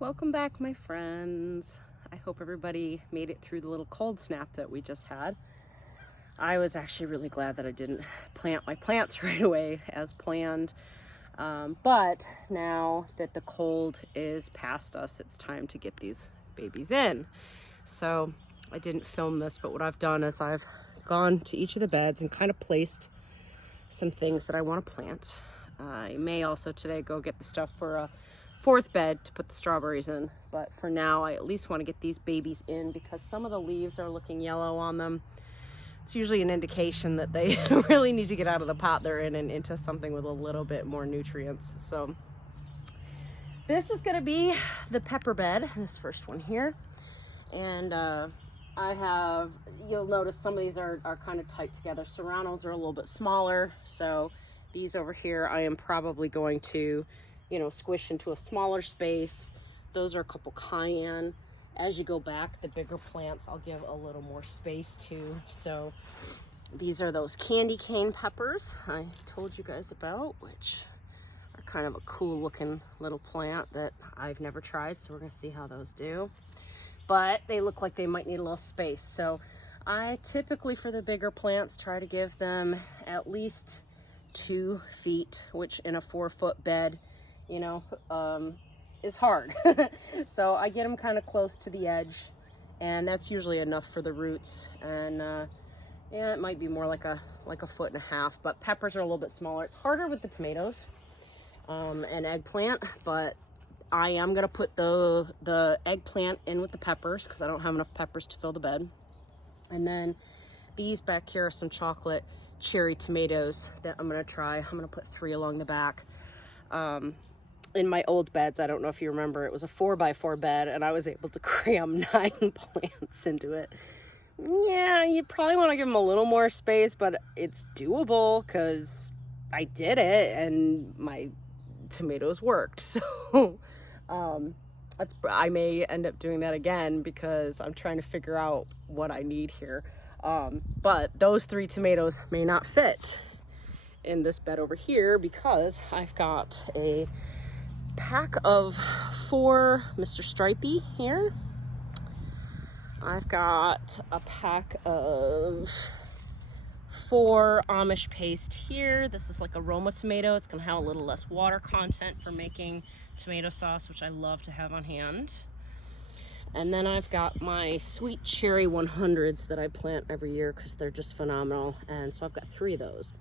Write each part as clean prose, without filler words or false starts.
Welcome back, my friends. I hope everybody made it through the little cold snap that we just had. I was actually really glad that I didn't plant my plants right away as planned. But now that the cold is past us, it's time to get these babies in. So I didn't film this, but what I've done is I've gone to each of the beds and kind of placed some things that I want to plant. I may also today go get the stuff for a fourth bed to put the strawberries in, but for now I at least want to get these babies in because some of the leaves are looking yellow on them. It's usually an indication that they really need to get out of the pot they're in and into something with a little bit more nutrients. So this is going to be the pepper bed, this first one here, and you'll notice some of these are kind of tight together. Serranos are a little bit smaller, so these over here I am probably going to squish into a smaller space. Those are a couple cayenne. As you go back, the bigger plants I'll give a little more space to. So these are those candy cane peppers I told you guys about, which are kind of a cool looking little plant that I've never tried, so we're gonna see how those do. But they look like they might need a little space. So I typically, for the bigger plants, try to give them at least 2 feet, which in a 4-foot bed is hard. So I get them kind of close to the edge, and that's usually enough for the roots. And yeah, it might be more like a 1.5 foot, but peppers are a little bit smaller. It's harder with the tomatoes and eggplant, but I am gonna put the eggplant in with the peppers because I don't have enough peppers to fill the bed. And then these back here are some chocolate cherry tomatoes that I'm gonna try. I'm gonna put 3 along the back. In my old beds, I don't know if you remember, it was a 4x4 bed and I was able to cram 9 plants into it. Yeah, you probably want to give them a little more space, but it's doable because I did it and my tomatoes worked. So I may end up doing that again because I'm trying to figure out what I need here. But those 3 tomatoes may not fit in this bed over here because I've got a pack of 4 Mr. Stripey here. I've got a pack of 4 Amish paste here. This is like a Roma tomato. It's gonna have a little less water content for making tomato sauce, which I love to have on hand. And then I've got my sweet cherry 100s that I plant every year because they're just phenomenal. And so I've got 3 of those.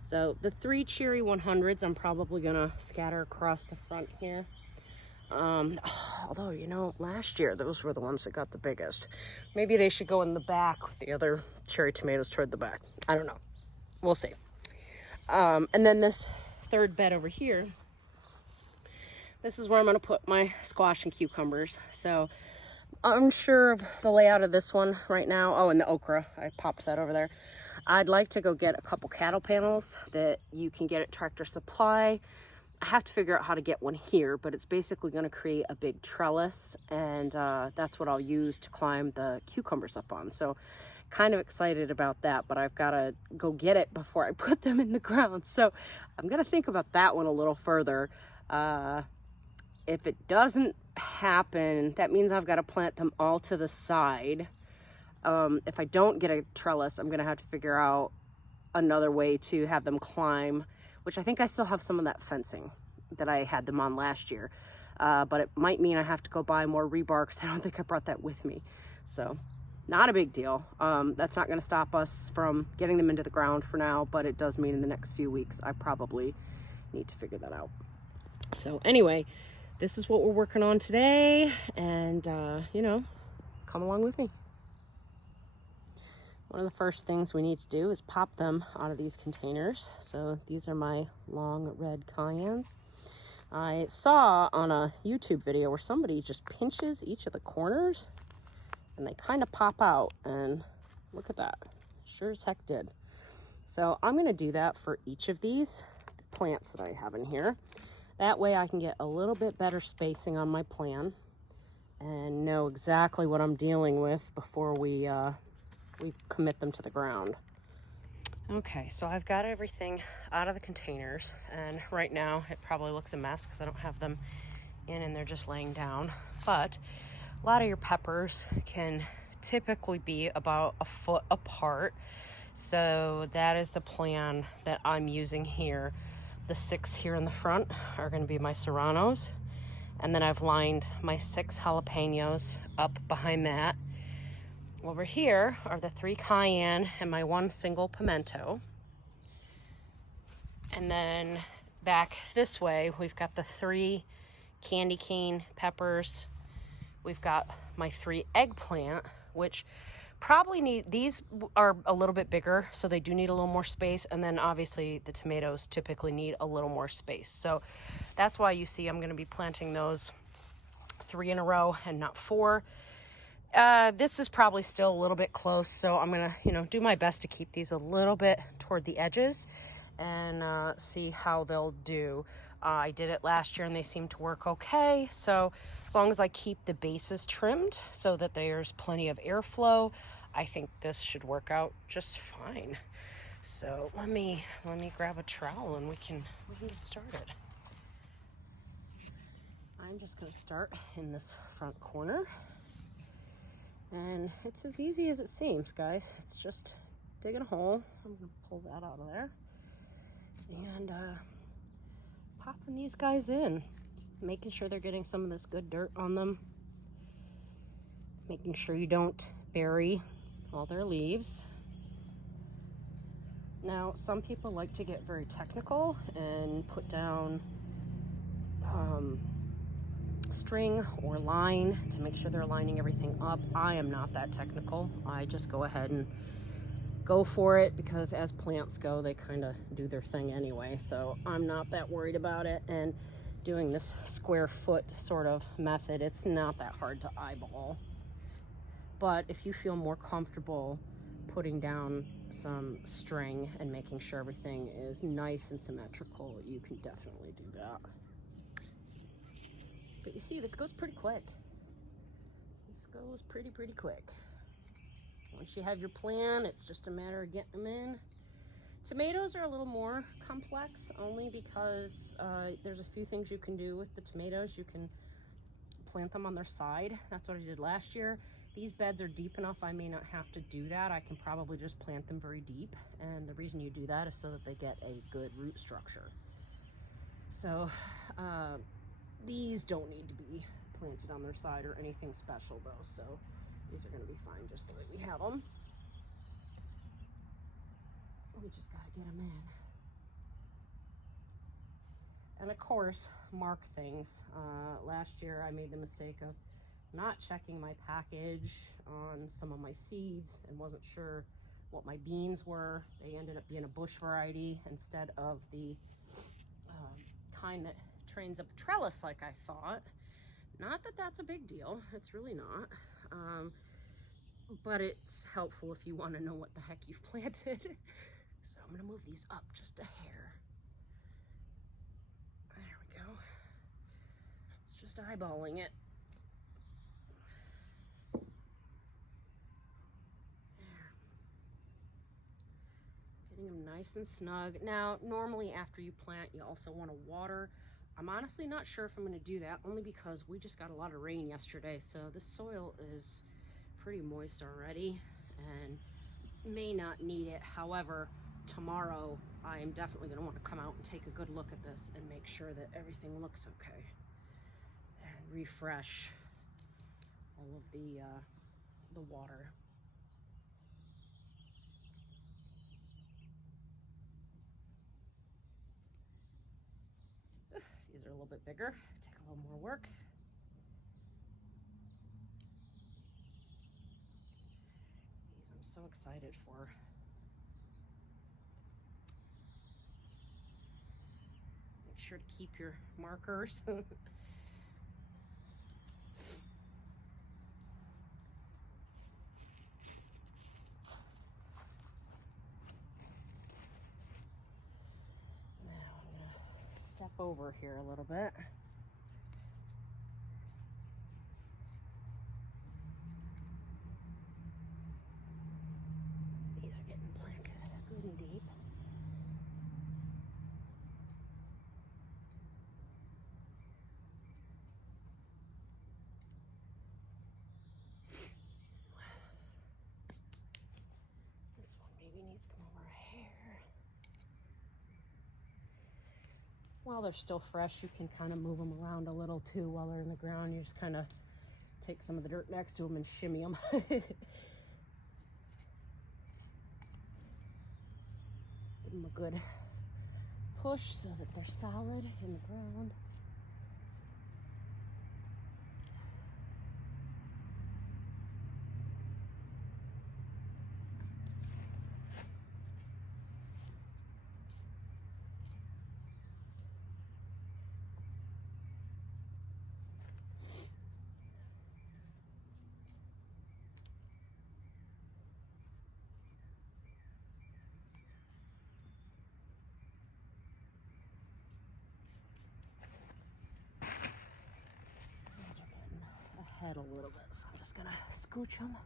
So the 3 cherry 100s I'm probably gonna scatter across the front here. Although, last year those were the ones that got the biggest. Maybe they should go in the back with the other cherry tomatoes toward the back. I don't know. We'll see. And then this 3rd bed over here, this is where I'm gonna put my squash and cucumbers. So I'm unsure of the layout of this one right now. Oh, and the okra, I popped that over there. I'd like to go get a couple cattle panels that you can get at Tractor Supply. I have to figure out how to get one here, but it's basically going to create a big trellis, and that's what I'll use to climb the cucumbers up on. So kind of excited about that, but I've got to go get it before I put them in the ground. So I'm going to think about that one a little further. If it doesn't happen, that means I've got to plant them all to the side. If I don't get a trellis, I'm gonna have to figure out another way to have them climb, which I think I still have some of that fencing that I had them on last year. But it might mean I have to go buy more rebar because I don't think I brought that with me. So not a big deal. That's not gonna stop us from getting them into the ground for now, but it does mean in the next few weeks I probably need to figure that out. So anyway, this is what we're working on today, and come along with me. One of the first things we need to do is pop them out of these containers. So these are my long red cayennes. I saw on a YouTube video where somebody just pinches each of the corners and they kind of pop out, and look at that. Sure as heck did. So I'm gonna do that for each of these plants that I have in here. That way I can get a little bit better spacing on my plan and know exactly what I'm dealing with before we commit them to the ground. Okay, so I've got everything out of the containers, and right now it probably looks a mess because I don't have them in and they're just laying down. But a lot of your peppers can typically be about a foot apart. So that is the plan that I'm using here. The 6 here in the front are going to be my serranos. And then I've lined my 6 jalapenos up behind that. Over here are the 3 cayenne and my 1 single pimento. And then back this way, we've got the 3 candy cane peppers. We've got my 3 eggplant, which probably need, these are a little bit bigger, so they do need a little more space. And then obviously the tomatoes typically need a little more space. So that's why you see I'm going to be planting those 3 in a row and not 4. This is probably still a little bit close, so I'm going to, do my best to keep these a little bit toward the edges and see how they'll do. I did it last year and they seemed to work okay. So as long as I keep the bases trimmed so that there's plenty of airflow, I think this should work out just fine. So let me grab a trowel and we can get started. I'm just going to start in this front corner. And it's as easy as it seems, guys. It's just digging a hole. I'm going to pull that out of there. And popping these guys in. Making sure they're getting some of this good dirt on them. Making sure you don't bury all their leaves. Now, some people like to get very technical and put down string or line to make sure they're lining everything up. I am not that technical. I just go ahead and go for it because as plants go, they kind of do their thing anyway. So I'm not that worried about it. And doing this square foot sort of method, it's not that hard to eyeball. But if you feel more comfortable putting down some string and making sure everything is nice and symmetrical, you can definitely do that. But you see, this goes pretty quick. This goes pretty quick. Once you have your plan, it's just a matter of getting them in. Tomatoes are a little more complex, only because there's a few things you can do with the tomatoes. You can plant them on their side. That's what I did last year. These beds are deep enough I may not have to do that. I can probably just plant them very deep. And the reason you do that is so that they get a good root structure. So, these don't need to be planted on their side or anything special though, so these are going to be fine just the way we have them. We just got to get them in. And of course, mark things. Last year I made the mistake of not checking my package on some of my seeds and wasn't sure what my beans were. They ended up being a bush variety instead of the kind that trains up a trellis like I thought. Not that that's a big deal, it's really not. But it's helpful if you want to know what the heck you've planted. So I'm going to move these up just a hair. There we go. It's just eyeballing it. There. Getting them nice and snug. Now, normally after you plant, you also want to water. I'm honestly not sure if I'm going to do that, only because we just got a lot of rain yesterday, so the soil is pretty moist already and may not need it. However, tomorrow I am definitely going to want to come out and take a good look at this and make sure that everything looks okay and refresh all of the water. These are a little bit bigger, take a little more work. These I'm so excited for. Make sure to keep your markers. Now I'm going to step over here a little bit. These are getting planted good and deep. while they're still fresh, you can kind of move them around a little too while they're in the ground. You just kind of take some of the dirt next to them and shimmy them. Give them a good push so that they're solid in the ground. Head a little bit, so I'm just gonna scooch them.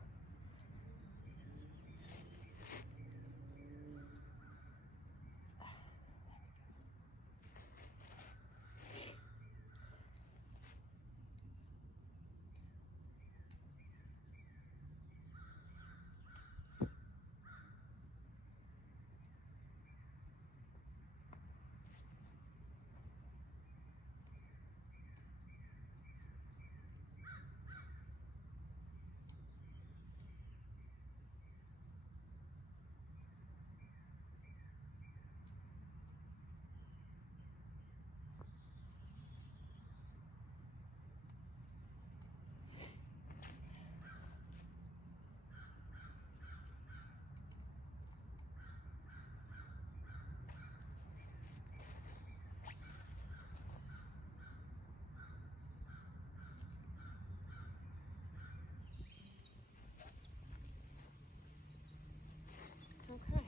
Okay.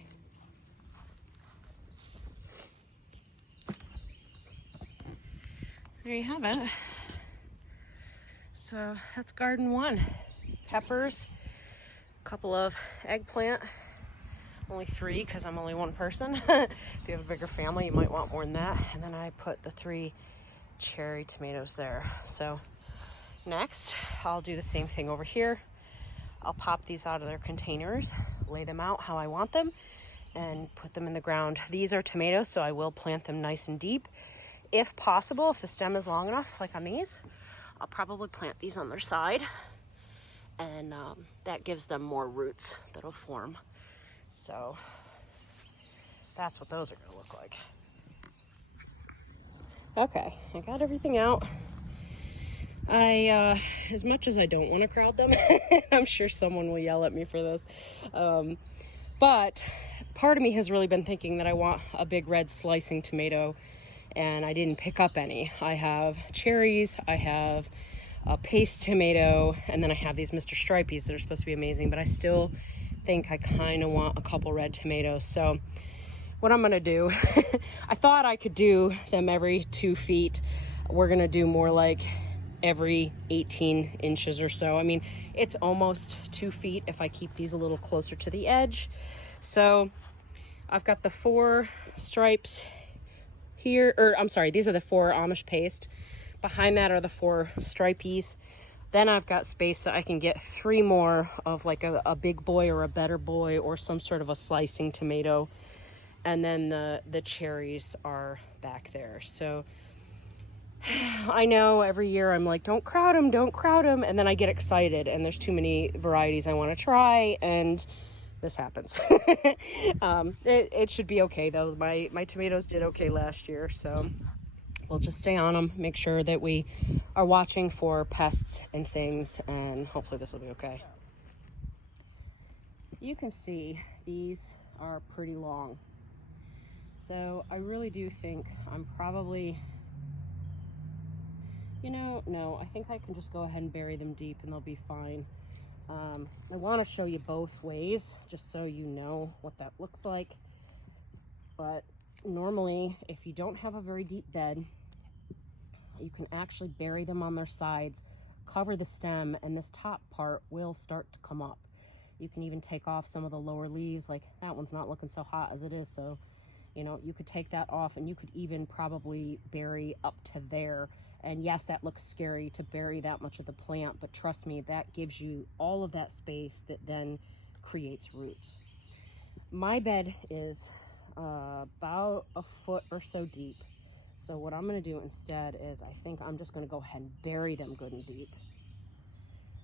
There you have it. So that's garden one. Peppers, a couple of eggplant, only 3 because I'm only one person. If you have a bigger family, you might want more than that. And then I put the 3 cherry tomatoes there. So next, I'll do the same thing over here. I'll pop these out of their containers, lay them out how I want them, and put them in the ground. These are tomatoes, so I will plant them nice and deep. If possible, if the stem is long enough, like on these, I'll probably plant these on their side, and that gives them more roots that'll form. So that's what those are gonna look like. Okay, I got everything out. As much as I don't want to crowd them, I'm sure someone will yell at me for this, but part of me has really been thinking that I want a big red slicing tomato, and I didn't pick up any. I have cherries, I have a paste tomato, and then I have these Mr. Stripeys that are supposed to be amazing, but I still think I kind of want a couple red tomatoes. So what I'm gonna do, I thought I could do them every 2 feet. We're gonna do more like every 18 inches or so. I mean, it's almost 2 feet if I keep these a little closer to the edge. So I've got the 4 stripes here, or I'm sorry, these are the 4 Amish paste. Behind that are the 4 stripies. Then I've got space that I can get 3 more of like a big boy or a better boy or some sort of a slicing tomato. And then the cherries are back there. So I know every year I'm like, don't crowd them, don't crowd them. And then I get excited and there's too many varieties I want to try, and this happens. It should be okay though. My tomatoes did okay last year, so we'll just stay on them, make sure that we are watching for pests and things, and hopefully this will be okay. You can see these are pretty long. So I really do think I'm probably, no, I think I can just go ahead and bury them deep and they'll be fine. I want to show you both ways just so you know what that looks like. But normally, if you don't have a very deep bed, you can actually bury them on their sides, cover the stem, and this top part will start to come up. You can even take off some of the lower leaves, like that one's not looking so hot as it is, so you could take that off, and you could even probably bury up to there. And yes, that looks scary to bury that much of the plant, but trust me, that gives you all of that space that then creates roots. My bed is about a foot or so deep. So what I'm going to do instead is I think I'm just going to go ahead and bury them good and deep,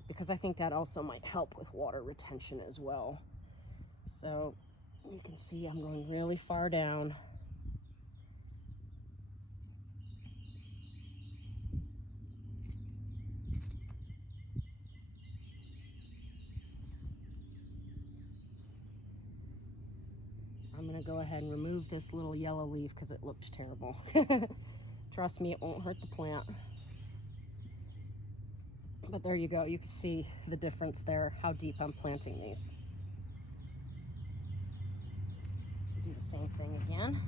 because I think that also might help with water retention as well. So you can see I'm going really far down. I'm going to go ahead and remove this little yellow leaf because it looked terrible. Trust me, it won't hurt the plant. But there you go. You can see the difference there, how deep I'm planting these. Do the same thing again.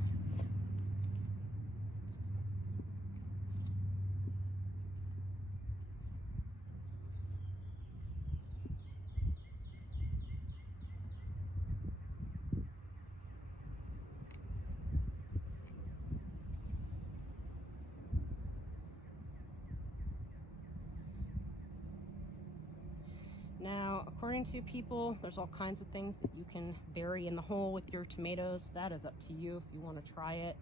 Now, according to people, there's all kinds of things that you can bury in the hole with your tomatoes. That is up to you if you want to try it.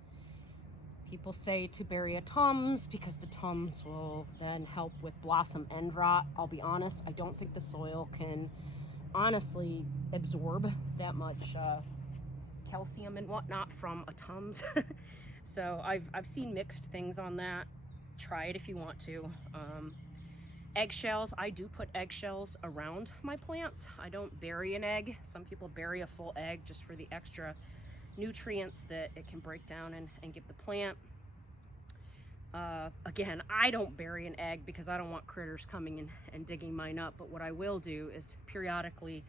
People say to bury a Tums because the Tums will then help with blossom end rot. I'll be honest, I don't think the soil can honestly absorb that much calcium and whatnot from a Tums. So I've seen mixed things on that. Try it if you want to. Eggshells, I do put eggshells around my plants. I don't bury an egg. Some people bury a full egg just for the extra nutrients that it can break down and give the plant. Again, I don't bury an egg because I don't want critters coming in and digging mine up, but what I will do is periodically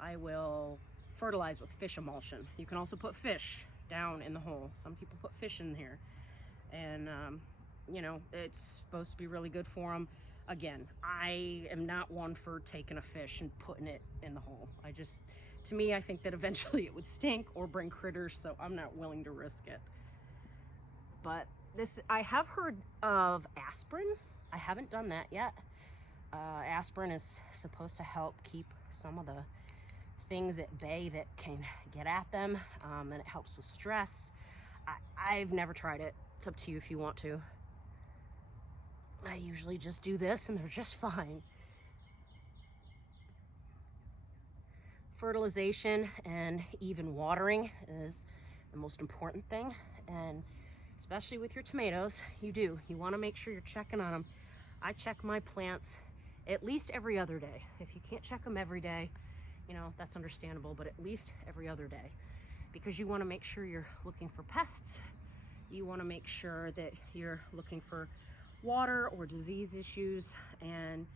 I will fertilize with fish emulsion. You can also put fish down in the hole. Some people put fish in here, and you know, it's supposed to be really good for them. Again, I am not one for taking a fish and putting it in the hole. To me, I think that eventually it would stink or bring critters, so I'm not willing to risk it. But I have heard of aspirin. I haven't done that yet. Aspirin is supposed to help keep some of the things at bay that can get at them, and it helps with stress. I've never tried it. It's up to you if you want to. I usually just do this and they're just fine. Fertilization and even watering is the most important thing, and especially with your tomatoes, you want to make sure you're checking on them. I check my plants at least every other day. If you can't check them every day, you know, that's understandable, but at least every other day, because you want to make sure you're looking for pests. You want to make sure that you're looking for water or disease issues, and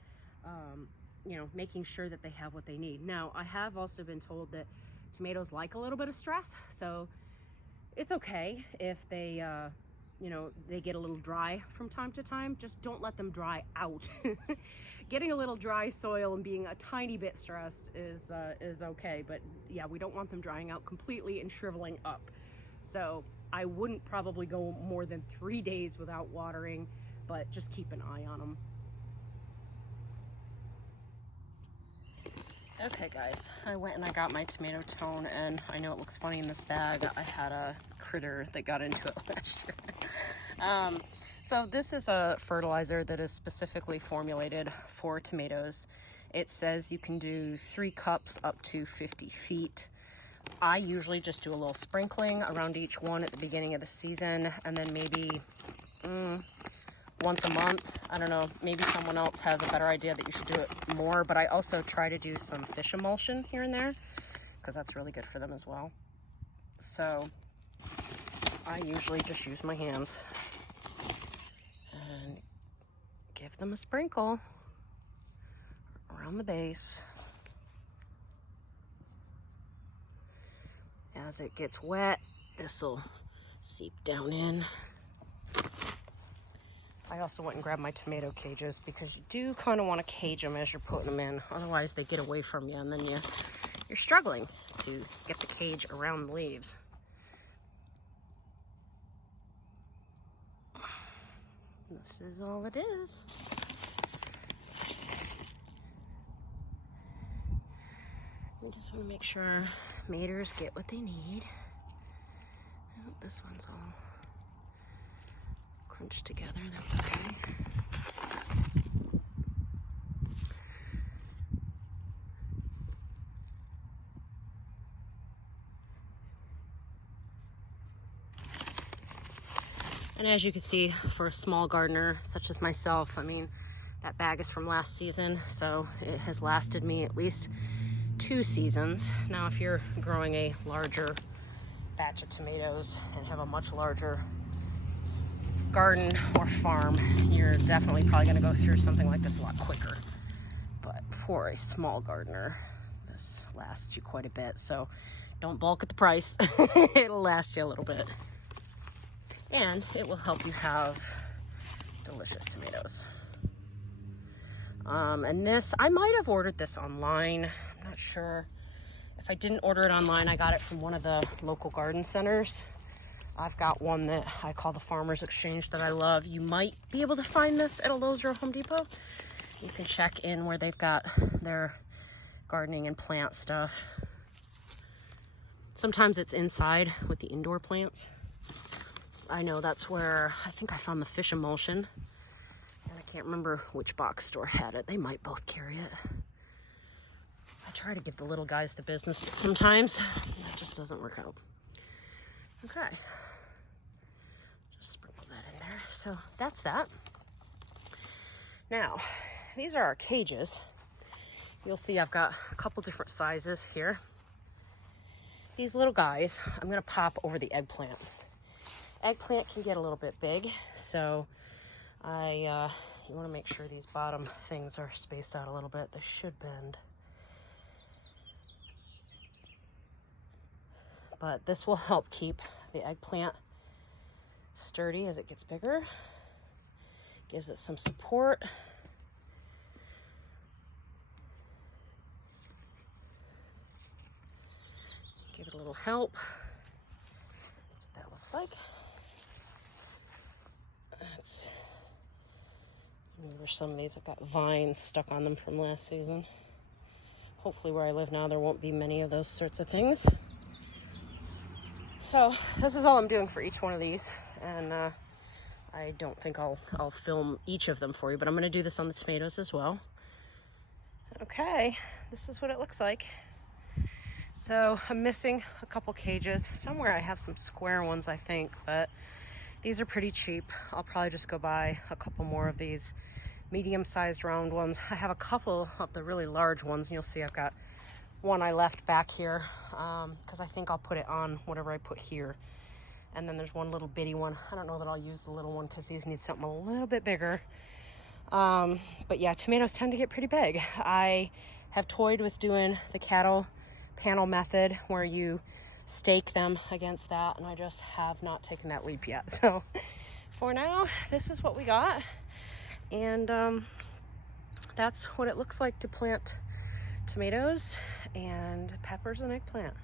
you know, making sure that they have what they need. Now, I have also been told that tomatoes like a little bit of stress, so it's okay if they you know, they get a little dry from time to time. Just don't let them dry out. Getting a little dry soil and being a tiny bit stressed is okay, but yeah, we don't want them drying out completely and shriveling up. So I wouldn't probably go more than 3 days without watering, but just keep an eye on them. Okay guys, I went and I got my tomato tone, and I know it looks funny in this bag. I had a critter that got into it last year. So this is a fertilizer that is specifically formulated for tomatoes. It says you can do 3 cups up to 50 feet. I usually just do a little sprinkling around each one at the beginning of the season, and then maybe once a month. I don't know, maybe someone else has a better idea that you should do it more, but I also try to do some fish emulsion here and there because that's really good for them as well. So I usually just use my hands and give them a sprinkle around the base. As it gets wet, this will seep down in. I also went and grabbed my tomato cages because you do kind of want to cage them as you're putting them in. Otherwise they get away from you, and then you're struggling to get the cage around the leaves. This is all it is. I just want to make sure maters get what they need. Oh, this one's all crunched together, that's okay. And as you can see, for a small gardener such as myself, I mean, that bag is from last season, so it has lasted me at least 2 seasons. Now, if you're growing a larger batch of tomatoes and have a much larger garden or farm, you're definitely probably gonna go through something like this a lot quicker. But for a small gardener, this lasts you quite a bit, so don't balk at the price. It'll last you a little bit. And it will help you have delicious tomatoes. And this, I might have ordered this online. I'm not sure. If I didn't order it online, I got it from one of the local garden centers. I've got one that I call the Farmers Exchange that I love. You might be able to find this at a Lowe's or a Home Depot. You can check in where they've got their gardening and plant stuff. Sometimes it's inside with the indoor plants. I know that's where I think I found the Fish Emulsion. And I can't remember which box store had it. They might both carry it. I try to give the little guys the business, but sometimes that just doesn't work out. Okay. Just sprinkle that in there. So that's that. Now, these are our cages. You'll see I've got a couple different sizes here. These little guys, I'm gonna pop over the eggplant. Eggplant can get a little bit big, so you want to make sure these bottom things are spaced out a little bit. They should bend. But this will help keep the eggplant sturdy as it gets bigger. Gives it some support. Give it a little help. That's what that looks like. There's some of these have got vines stuck on them from last season. Hopefully where I live now there won't be many of those sorts of things. So this is all I'm doing for each one of these, and I don't think I'll film each of them for you, but I'm going to do this on the tomatoes as well. Okay, this is what it looks like. So I'm missing a couple cages. Somewhere I have some square ones, I think, but these are pretty cheap. I'll probably just go buy a couple more of these medium-sized round ones. I have a couple of the really large ones, and you'll see I've got one I left back here because I think I'll put it on whatever I put here. And then there's one little bitty one. I don't know that I'll use the little one because these need something a little bit bigger. But yeah, tomatoes tend to get pretty big. I have toyed with doing the cattle panel method where you stake them against that, and I just have not taken that leap yet. So for now, this is what we got, and that's what it looks like to plant tomatoes and peppers and eggplant.